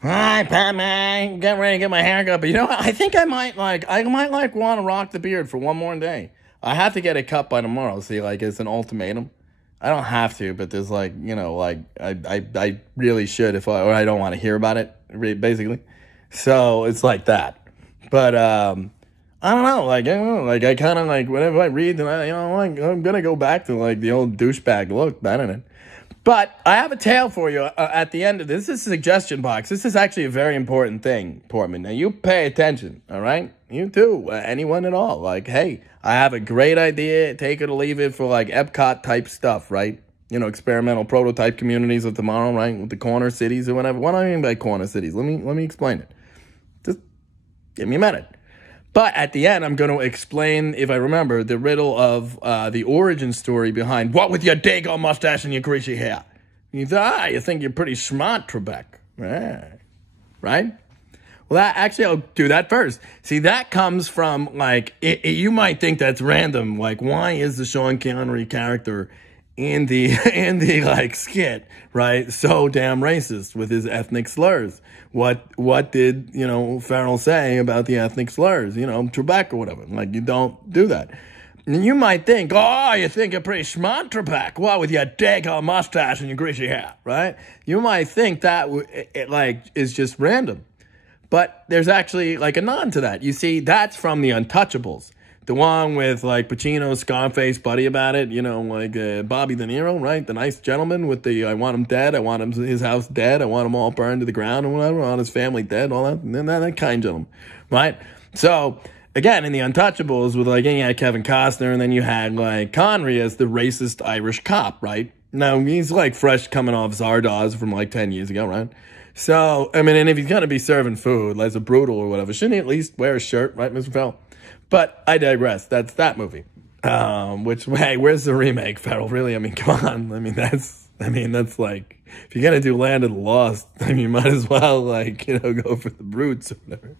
Hi, Pat, man. Getting ready to get my hair cut. But you know what? I think I might want to rock the beard for one more day. I have to get it cut by tomorrow. See, like, it's an ultimatum. I don't have to, but there's I really should or I don't want to hear about it, basically. So it's like that. But, I don't know, I kind of whenever I read, and I'm going to go back to the old douchebag look. I don't know. But I have a tale for you at the end of this. This is a suggestion box. This is actually a very important thing, Portman. Now, you pay attention, all right? You too, anyone at all. Hey, I have a great idea. Take it or leave it for, Epcot-type stuff, right? Experimental prototype communities of tomorrow, right? With the corner cities or whatever. What do I mean by corner cities? Let me explain it. Just give me a minute. But at the end, I'm going to explain, if I remember, the riddle of the origin story behind what with your dago mustache and your greasy hair. You think you're pretty smart, Trebek. Right? Well, I'll do that first. See, that comes from, you might think that's random. Why is the Sean Connery character in the skit, right, so damn racist with his ethnic slurs? What did, Farrell say about the ethnic slurs? Trebek or whatever. You don't do that. And you might think, you think you're pretty smart, Trebek. What, with your dago mustache and your greasy hair, right? You might think that is just random. But there's actually, a nod to that. You see, that's from The Untouchables. The one with, Pacino's Scarface buddy about it, Bobby De Niro, right? The nice gentleman with I want him dead, I want his house dead, I want him all burned to the ground or whatever, I want his family dead, all that, and that kind of gentleman, right? So, again, in The Untouchables with, you had Kevin Costner, and then you had, Connery as the racist Irish cop, right? Now, he's, fresh coming off Zardoz from, 10 years ago, right? So, and if he's going to be serving food, as a brutal or whatever, shouldn't he at least wear a shirt, right, Mr. Fell? But I digress. That's that movie. Hey, where's the remake, Farrell? Really? Come on. That's if you're going to do Land of the Lost, you might as well, go for the Brutes or whatever.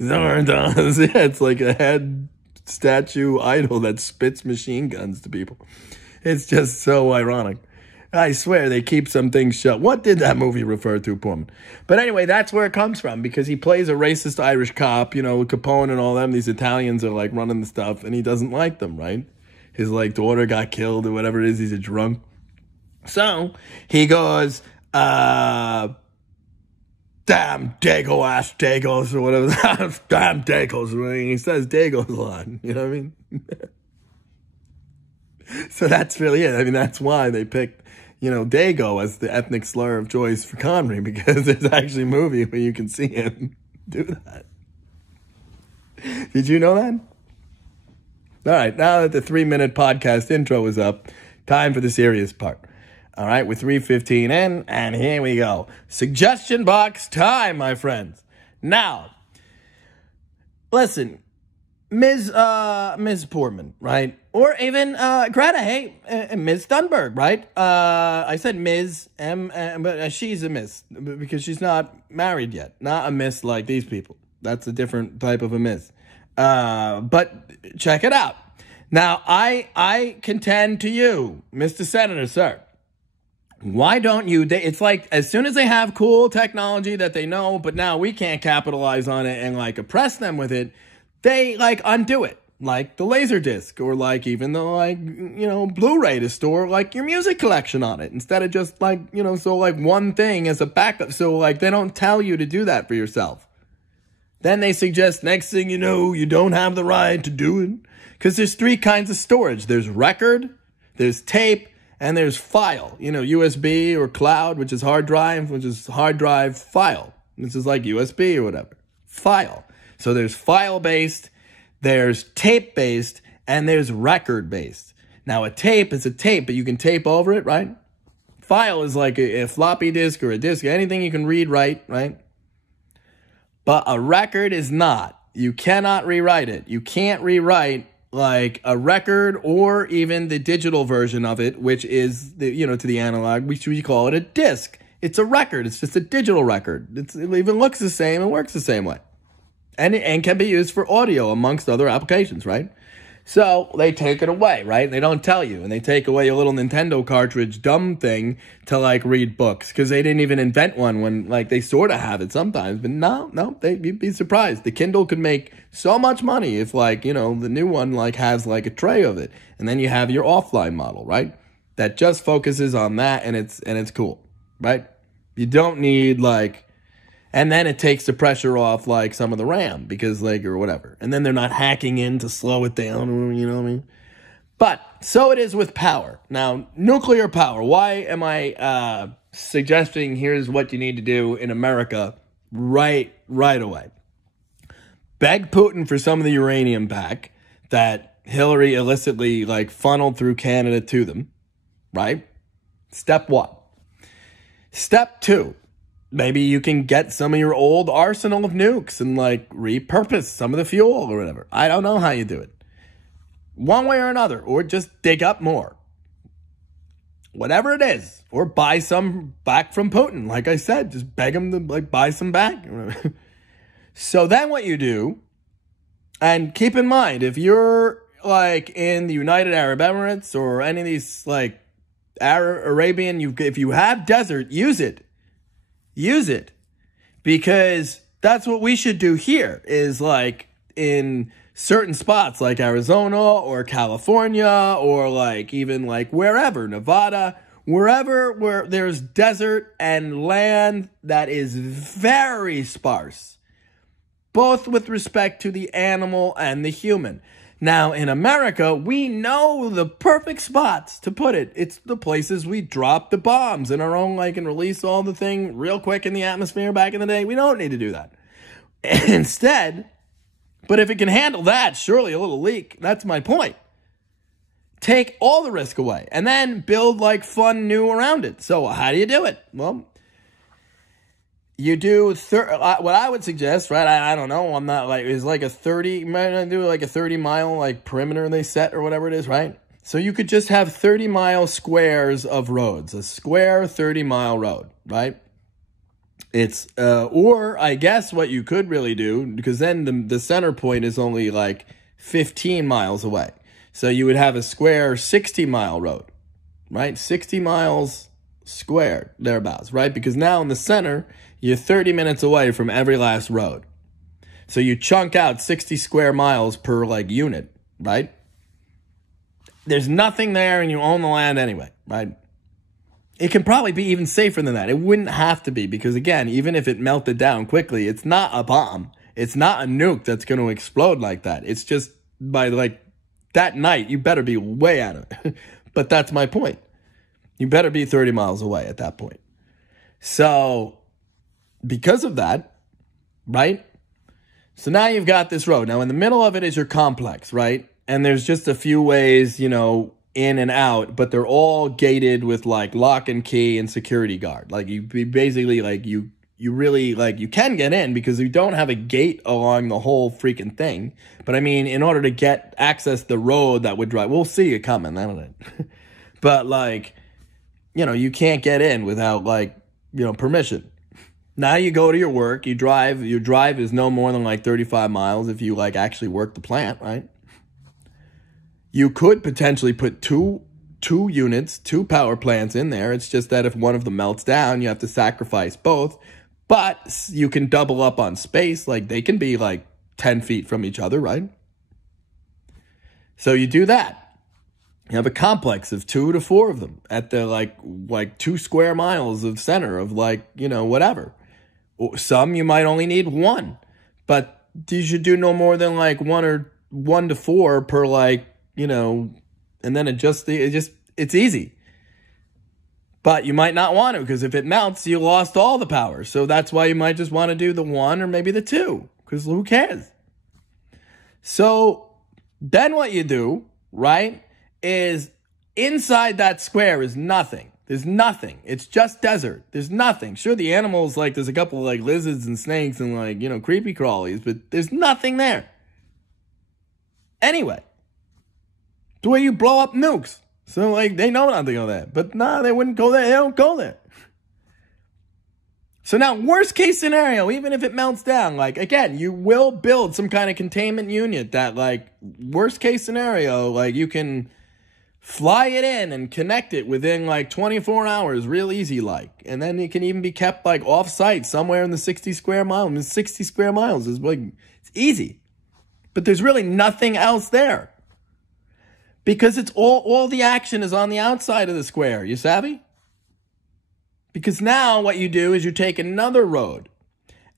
Zardoz. Yeah, it's a head statue idol that spits machine guns to people. It's just so ironic. I swear they keep some things shut. What did that movie refer to, Pullman? But anyway, that's where it comes from, because he plays a racist Irish cop, Capone and all them. These Italians are running the stuff, and he doesn't like them, right? His daughter got killed or whatever it is. He's a drunk. So he goes, damn Dago ass Dagos or whatever. Damn Dagos. He says Dagos a lot. You know what I mean? So that's really it. That's why they picked, Dago as the ethnic slur of choice for Connery, because there's actually a movie where you can see him do that. Did you know that? All right, now that the 3-minute podcast intro is up, time for the serious part. All right, we're 3:15 in, and here we go. Suggestion box time, my friends. Now, listen, Ms. Portman, right? Or even Greta, hey, Ms. Thunberg, right? I said Ms. but she's a Miss because she's not married yet. Not a Miss like these people. That's a different type of a Miss. But check it out. Now, I contend to you, Mr. Senator, sir, why don't you, it's as soon as they have cool technology that they know, but now we can't capitalize on it and oppress them with it, they undo it, like the Laserdisc, or even the Blu-ray to store your music collection on it, instead of just one thing as a backup. So they don't tell you to do that for yourself. Then they suggest next thing you know, you don't have the right to do it, because there's 3 kinds of storage. There's record, there's tape, and there's file. USB or cloud, which is hard drive, file. This is USB or whatever. File. So there's file-based, there's tape-based, and there's record-based. Now, a tape is a tape, but you can tape over it, right? File is a floppy disk or a disk, anything you can read, right? But a record is not. You cannot rewrite it. You can't rewrite a record or even the digital version of it, which is, to the analog, we call it a disc. It's a record. It's just a digital record. It even looks the same and works the same way. And can be used for audio, amongst other applications, right? So they take it away, right? They don't tell you. And they take away a little Nintendo cartridge dumb thing to like read books because they didn't even invent one when like they sort of have it sometimes. But no, you'd be surprised. The Kindle could make so much money if like, the new one like has like a tray of it. And then you have your offline model, right? That just focuses on that and it's cool, right? You don't need like, and then it takes the pressure off like some of the RAM because like, or whatever. And then they're not hacking in to slow it down, you know what I mean? But so it is with power. Now, nuclear power. Why am I suggesting here's what you need to do in America right away? Beg Putin for some of the uranium back that Hillary illicitly like funneled through Canada to them, right? Step one. Step two, maybe you can get some of your old arsenal of nukes and like repurpose some of the fuel or whatever. I don't know how you do it. One way or another, or just dig up more. Whatever it is, or buy some back from Putin. Like I said, just beg him to like buy some back. So then what you do, and keep in mind, if you're like in the United Arab Emirates or any of these like Arabian, if you have desert, use it. Use it. Because that's what we should do here is like in certain spots like Arizona or California or like even like wherever, Nevada, wherever where there's desert and land that is very sparse, both with respect to the animal and the human. Now, in America, we know the perfect spots to put it. It's the places we drop the bombs in our own, like, and release all the thing real quick in the atmosphere back in the day. We don't need to do that. Instead, but if it can handle that, surely a little leak. That's my point. Take all the risk away and then build, like, fun new around it. So how do you do it? Well, you do, what I would suggest, right, I don't know, I'm not like, is like a 30, might I do like a 30 mile like perimeter they set or whatever it is, right? So you could just have 30 mile squares of roads, a square 30 mile road, right? It's, or I guess what you could really do, because then the center point is only like 15 miles away. So you would have a square 60 mile road, right? 60 miles squared, thereabouts, right? Because now in the center, you're 30 minutes away from every last road. So you chunk out 60 square miles per like unit, right? There's nothing there and you own the land anyway, right? It can probably be even safer than that. It wouldn't have to be because again, even if it melted down quickly, it's not a bomb. It's not a nuke that's going to explode like that. It's just by like that night, you better be way out of it. But that's my point. You better be 30 miles away at that point. So because of that, right? So now you've got this road. Now in the middle of it is your complex, right? And there's just a few ways, in and out, but they're all gated with like lock and key and security guard. Like you basically like you really like you can get in because you don't have a gate along the whole freaking thing. But I mean, in order to get access to the road that would drive, we'll see it coming. I don't know. But like, you can't get in without like, permission. Now you go to your work, you drive, your drive is no more than like 35 miles if you like actually work the plant, right? You could potentially put two units, two power plants in there. It's just that if one of them melts down, you have to sacrifice both. But you can double up on space. Like they can be like 10 feet from each other, right? So you do that. You have a complex of 2 to 4 of them at the like 2 square miles of center of like, whatever. Some you might only need 1, but you should do no more than like 1 to 4 per like, and then it's easy. But you might not want to because if it melts, you lost all the power. So that's why you might just want to do the 1 or maybe the 2 because who cares? So then what you do, right, is inside that square is nothing. There's nothing. It's just desert. There's nothing. Sure, the animals, like, there's a couple of, like, lizards and snakes and, like, creepy crawlies, but there's nothing there. Anyway, the way you blow up nukes. So, like, they know not to go there. But, nah, they wouldn't go there. They don't go there. So now, worst case scenario, even if it melts down, like, again, you will build some kind of containment unit that, like, worst case scenario, like, you can fly it in and connect it within, like, 24 hours, real easy, like. And then it can even be kept, like, off-site somewhere in the 60 square miles. I mean, 60 square miles is, like, it's easy. But there's really nothing else there. Because it's all the action is on the outside of the square. You savvy? Because now what you do is you take another road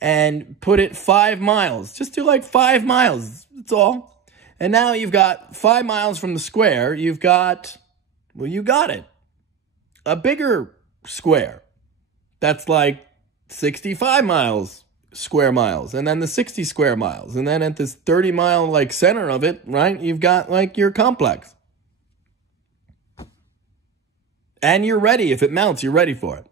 and put it 5 miles. Just do like 5 miles. That's all. And now you've got 5 miles from the square. You've got, well, you got it. A bigger square. That's like 65 square miles. And then the 60 square miles. And then at this 30 mile like center of it, right, you've got like your complex. And you're ready. If it melts, you're ready for it.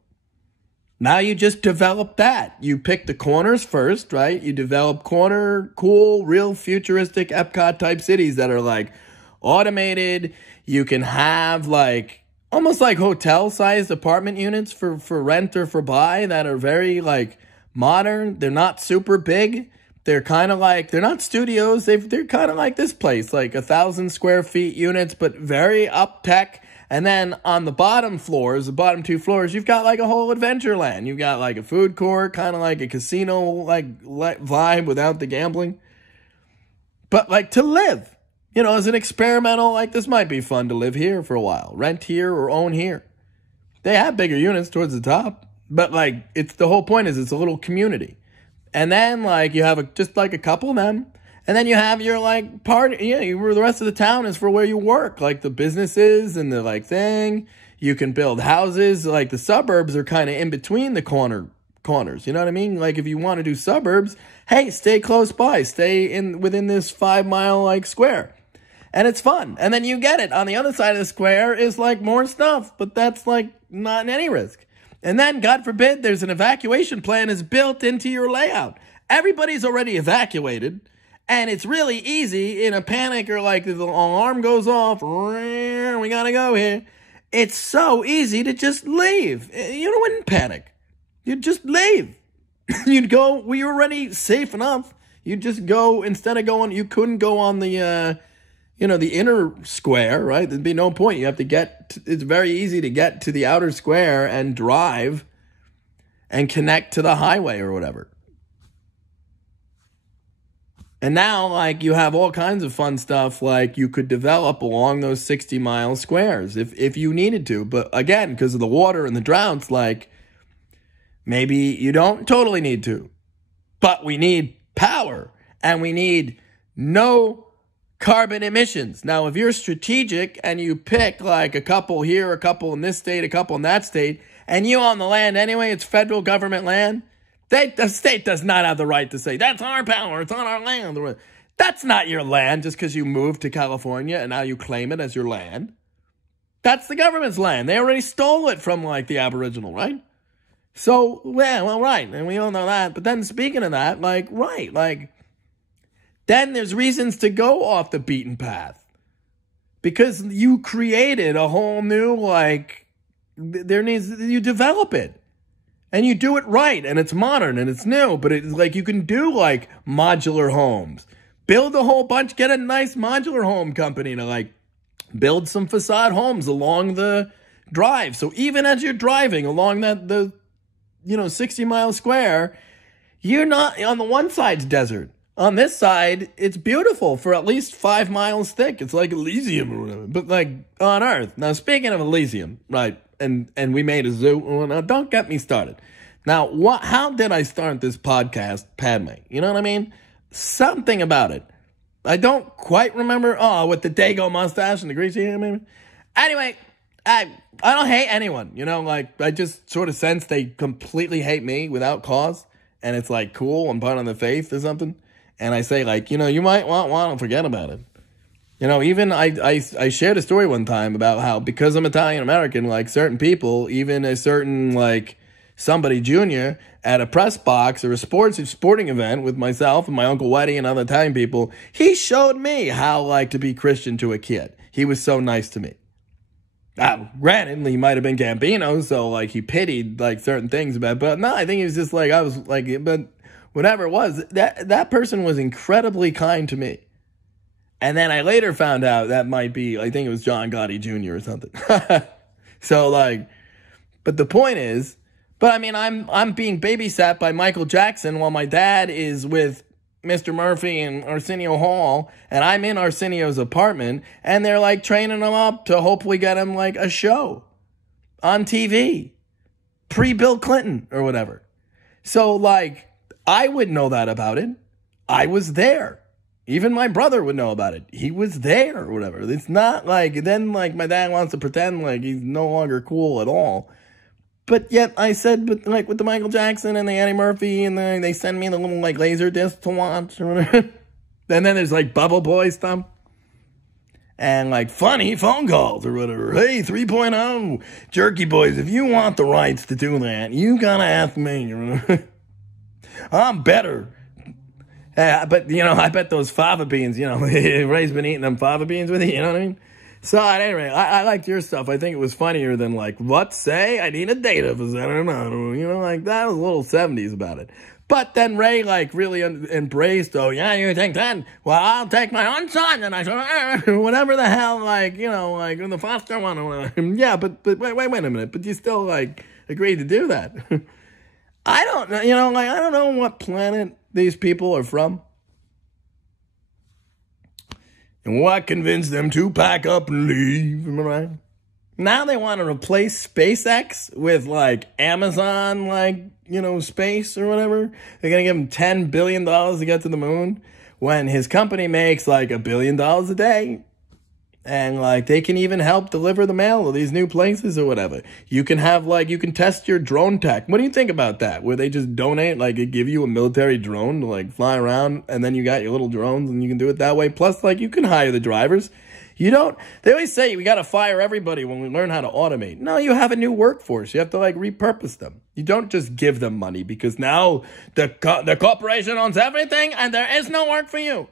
Now you just develop that. You pick the corners first, right? You develop corner, cool, real futuristic Epcot type cities that are like automated. You can have like almost like hotel sized apartment units for rent or for buy that are very like modern. They're not super big. They're kind of like, they're not studios. They're kind of like this place, like 1,000 square feet units, but very up tech. And then on the bottom floors, the bottom 2 floors, you've got like a whole adventure land. You've got like a food court, kind of like a casino like vibe without the gambling. But like to live, you know, as an experimental, like this might be fun to live here for a while. Rent here or own here. They have bigger units towards the top. But like, it's the whole point is it's a little community. And then like you have just like a couple of them. And then you have your, like, part, yeah, the rest of the town is for where you work, like the businesses and the, like, thing. You can build houses. Like, the suburbs are kind of in between the corners. You know what I mean? Like, if you want to do suburbs, hey, stay close by. Stay within this 5 mile, like, square. And it's fun. And then you get it. On the other side of the square is, like, more stuff. But that's, like, not any risk. And then, God forbid, there's an evacuation plan is built into your layout. Everybody's already evacuated. And it's really easy in a panic or like the alarm goes off, we gotta go here. It's so easy to just leave. You wouldn't panic. You'd just leave. You'd go, well, you're already safe enough. You'd just go, instead of going, you couldn't go on the, the inner square, right? There'd be no point. You have to it's very easy to get to the outer square and drive and connect to the highway or whatever. And now, like, you have all kinds of fun stuff, like, you could develop along those 60-mile squares if you needed to. But, again, because of the water and the droughts, like, maybe you don't totally need to. But we need power, and we need no carbon emissions. Now, if you're strategic and you pick, like, a couple here, a couple in this state, a couple in that state, and you own the land anyway, it's federal government land, the state does not have the right to say, that's our power, it's on our land. That's not your land just because you moved to California and now you claim it as your land. That's the government's land. They already stole it from, like, the Aboriginal, right? So, yeah, well, right, and we all know that. But then speaking of that, like, right, like, then there's reasons to go off the beaten path. Because you created a whole new, like, you develop it. And you do it right, and it's modern, and it's new, but it's like you can do, like, modular homes. Build a whole bunch, get a nice modular home company to, like, build some facade homes along the drive. So even as you're driving along the 60-mile square, you're not, on the one side's desert. On this side, it's beautiful for at least 5 miles thick. It's like Elysium or whatever, but, like, on Earth. Now, speaking of Elysium, right, and we made a zoo. Now, don't get me started. Now, how did I start this podcast, Padme? You know what I mean? Something about it. I don't quite remember. Oh, with the Dago mustache and the greasy hair, maybe? Anyway, I don't hate anyone. You know, like, I just sort of sense they completely hate me without cause. And it's, like, cool and part of the faith or something. And I say, like, you might want to forget about it. You know, even I shared a story one time about how, because I'm Italian-American, like, certain people, even a certain, like, somebody junior at a press box or a sporting event with myself and my Uncle Weddy and other Italian people, he showed me how, like, to be Christian to a kid. He was so nice to me. Granted, he might have been Gambino, so like he pitied like certain things about it. But no, I think he was just like, I was like, but whatever it was, that person was incredibly kind to me. And then I later found out that might be, I think it was John Gotti Jr. or something. So like, but the point is, but I mean, I'm being babysat by Michael Jackson while my dad is with Mr. Murphy and Arsenio Hall, and I'm in Arsenio's apartment, and they're like training him up to hopefully get him like a show on TV, pre-Bill Clinton or whatever. So like, I would know that about it. I was there. Even my brother would know about it. He was there or whatever. It's not like, then like my dad wants to pretend like he's no longer cool at all. But yet I said, but like with the Michael Jackson and the Eddie Murphy, and they send me the little like laser disc to watch or whatever. And then there's like Bubble Boy stuff. And like funny phone calls or whatever. Hey, 3.0, Jerky Boys, if you want the rights to do that, you gotta ask me. I'm better. But, you know, I bet those fava beans, you know, Ray's been eating them fava beans with you, you know what I mean? So, at any rate, I liked your stuff. I think it was funnier than, like, what say? I need a data for Saturday, you know, like, that was a little 70s about it. But then Ray, like, really embraced, oh, yeah, you take that? Well, I'll take my own son, and I said, whatever the hell, like, you know, like, the foster one, or whatever. Yeah, but wait a minute, but you still, like, agreed to do that. I don't know, you know, like, I don't know what planet these people are from. And what convinced them to pack up and leave, am I right? Now they want to replace SpaceX with, like, Amazon, like, you know, space or whatever. They're going to give him $10 billion to get to the moon when his company makes, like, $1 billion a day. And, like, they can even help deliver the mail to these new places or whatever. You can have, like, you can test your drone tech. What do you think about that? Where they just donate, like, they give you a military drone to, like, fly around, and then you got your little drones, and you can do it that way. Plus, like, you can hire the drivers. You don't, they always say we got to fire everybody when we learn how to automate. No, you have a new workforce. You have to, like, repurpose them. You don't just give them money because now the corporation owns everything, and there is no work for you.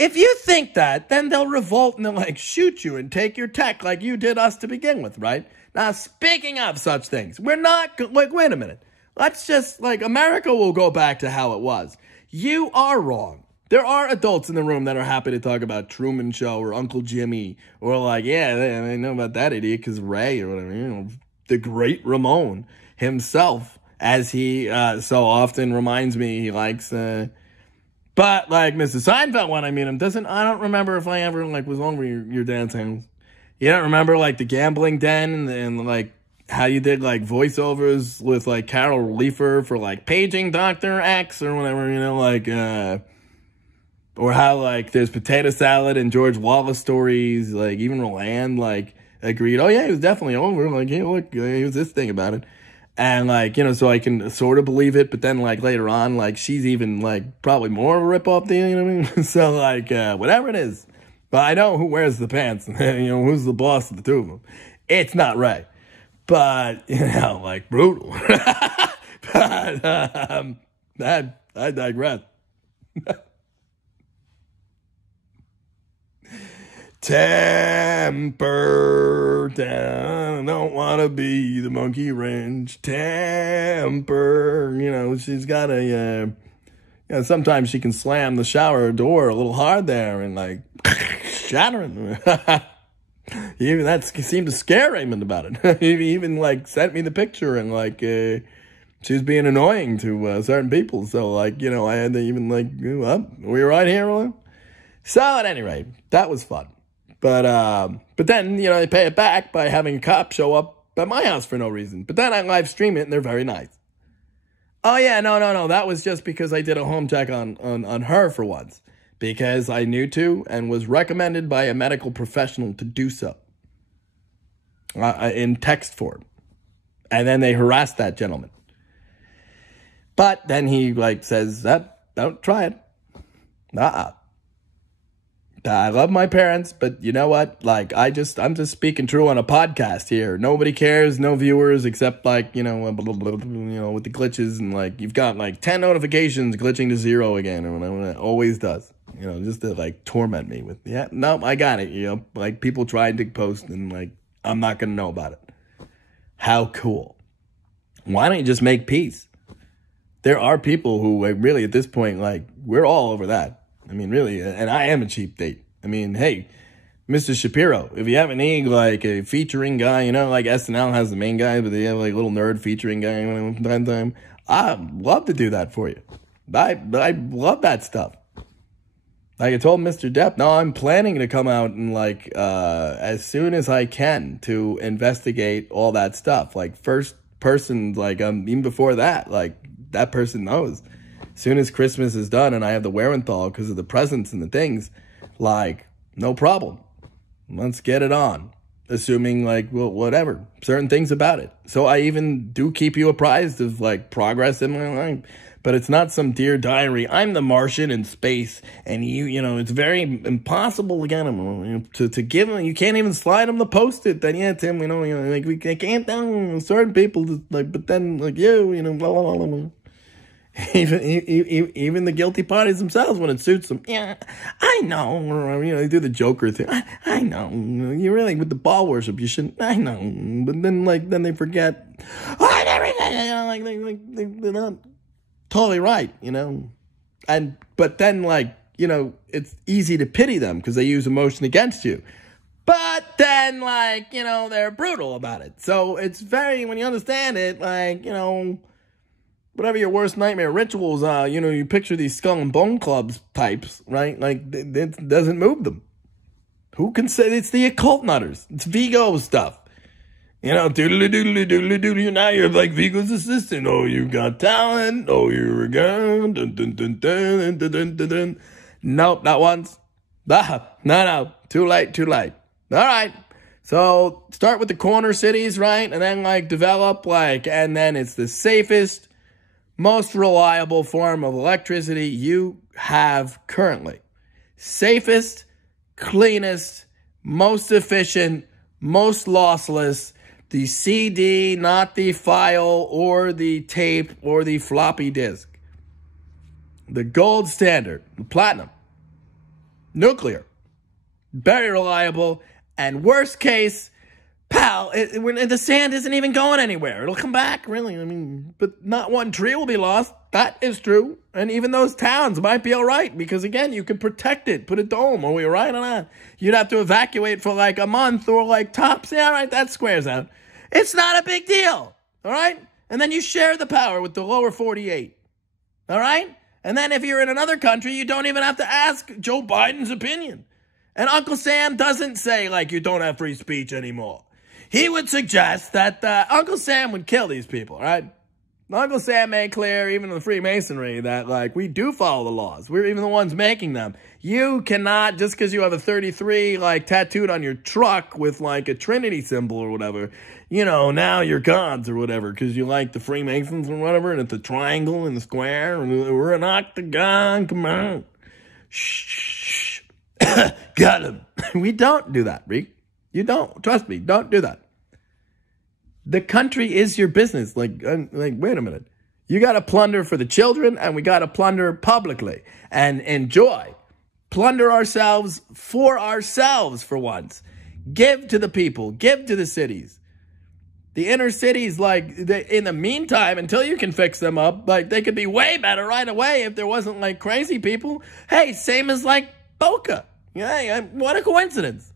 If you think that, then they'll revolt and they'll, like, shoot you and take your tech like you did us to begin with, right? Now, speaking of such things, we're not, like, wait a minute. Let's just, like, America will go back to how it was. You are wrong. There are adults in the room that are happy to talk about Truman Show or Uncle Jimmy or, like, yeah, they know about that idiot because Ray or whatever, you know, the great Ramon himself, as he so often reminds me he likes, but, like, Mr. Seinfeld, when I meet him, I don't remember if I ever, like, was over your dad's house. You don't remember, like, the gambling den and like, how you did, like, voiceovers with, like, Carol Leifer for, like, paging Dr. X or whatever, you know, like, or how, like, there's potato salad and George Wallace stories, like, even Roland, like, agreed, oh, yeah, he was definitely over, like, hey, look, here's this thing about it. And, like, you know, so I can sort of believe it, but then, like, later on, like, she's even, like, probably more of a rip-off deal, you know what I mean? So, like, whatever it is. But I know who wears the pants, you know, who's the boss of the two of them. It's not Ray. But, you know, like, brutal. But, I digress. Temper down, I don't want to be the monkey wrench. Temper, you know, she's got a, you know, sometimes she can slam the shower door a little hard there and, like, shattering. Even that seemed to scare Raymond about it. He even, like, sent me the picture and, like, she was being annoying to certain people. So, like, you know, I had to even, like, well, we were right here. So, at any rate, that was fun. But then, you know, they pay it back by having a cop show up at my house for no reason. But then I live stream it and they're very nice. Oh, yeah, no. That was just because I did a home check on her for once. Because I knew to and was recommended by a medical professional to do so. In text form. And then they harassed that gentleman. But then he, like, says, don't try it. I love my parents, but you know what? Like, I'm just speaking true on a podcast here. Nobody cares, no viewers, except, like, you know, with the glitches and, like, you've got, like, 10 notifications glitching to 0 again, or whatever it always does. You know, just to, like, torment me with, yeah, no, I got it, you know, like, people trying to post and, like, I'm not going to know about it. How cool. Why don't you just make peace? There are people who really at this point, like, we're all over that. I mean, really, and I am a cheap date. I mean, hey, Mr. Shapiro, if you have any, like, a featuring guy, you know, like SNL has the main guy, but they have, like, a little nerd featuring guy, you know, time. I'd love to do that for you. I love that stuff. Like I told Mr. Depp, no, I'm planning to come out and, like, as soon as I can to investigate all that stuff. Like, first person, like, even before that, like, that person knows. As soon as Christmas is done and I have the wherewithal because of the presents and the things, like, no problem. Let's get it on. Assuming, like, well, whatever, certain things about it. So I even do keep you apprised of, like, progress in my life. But it's not some Dear Diary, I'm the Martian in space, and you know, it's very impossible to get him, to give him, you can't even slide him the Post-it, then yeah, Tim, you know, like, we can't tell certain people, like, but then, like, you know, blah, blah, blah, blah. Even the guilty parties themselves, when it suits them, yeah, I know, or, you know, they do the Joker thing, I know, you really, with the ball worship, you shouldn't, I know, but then, like, then they forget, they're not totally right, you know, but then, like, you know, it's easy to pity them because they use emotion against you, but then, like, you know, they're brutal about it. So it's very, when you understand it, like, you know, whatever your worst nightmare rituals are, you know, you picture these Skull and Bone Clubs types, right? Like, it doesn't move them. Who can say it's the occult nutters? It's Vigo stuff. You know, doodly-doodly-doodly-doodly, now you're like Vigo's assistant. Oh, you got talent. Oh, you're a gun. Dun, dun, dun, dun, dun, dun, dun, dun. Nope, not once. No. Too late. All right. So start with the corner cities, right? And then, like, develop, like, and then it's the safest, most reliable form of electricity you have currently. Safest, cleanest, most efficient, most lossless. The CD, not the file or the tape or the floppy disk. The gold standard, the platinum, nuclear, very reliable, and worst case, pal, the sand isn't even going anywhere. It'll come back, really. I mean, but not one tree will be lost. That is true. And even those towns might be all right because, again, you can protect it. Put a dome. Are we right or not? You'd have to evacuate for like a month or like tops. Yeah, all right, that squares out. It's not a big deal. All right? And then you share the power with the lower 48. All right? And then if you're in another country, you don't even have to ask Joe Biden's opinion. And Uncle Sam doesn't say, like, you don't have free speech anymore. He would suggest that Uncle Sam would kill these people, right? Uncle Sam made clear, even in the Freemasonry, that, like, we do follow the laws. We're even the ones making them. You cannot, just because you have a 33, like, tattooed on your truck with, like, a Trinity symbol or whatever, you know, now you're gods or whatever, because you like the Freemasons or whatever, and it's a triangle and a square, and we're an octagon, come on. Shh. Got him. We don't do that, Reek. You don't. Trust me, don't do that. The country is your business. Like, wait a minute. You got to plunder for the children, and we got to plunder publicly and enjoy. Plunder ourselves for once. Give to the people. Give to the cities. The inner cities, like, in the meantime, until you can fix them up, like, they could be way better right away if there wasn't, like, crazy people. Hey, same as, like, Boca. Yeah, what a coincidence.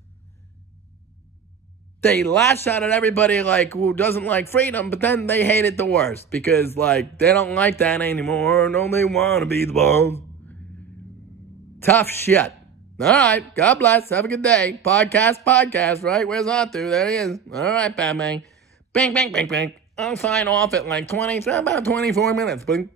They lash out at everybody, like, who doesn't like freedom, but then they hate it the worst because, like, they don't like that anymore. No, they want to be the boss. Tough shit. All right. God bless. Have a good day. Podcast, right? Where's Arthur? There he is. All right, Batman. Bing. I'll sign off at like about 24 minutes. Bing.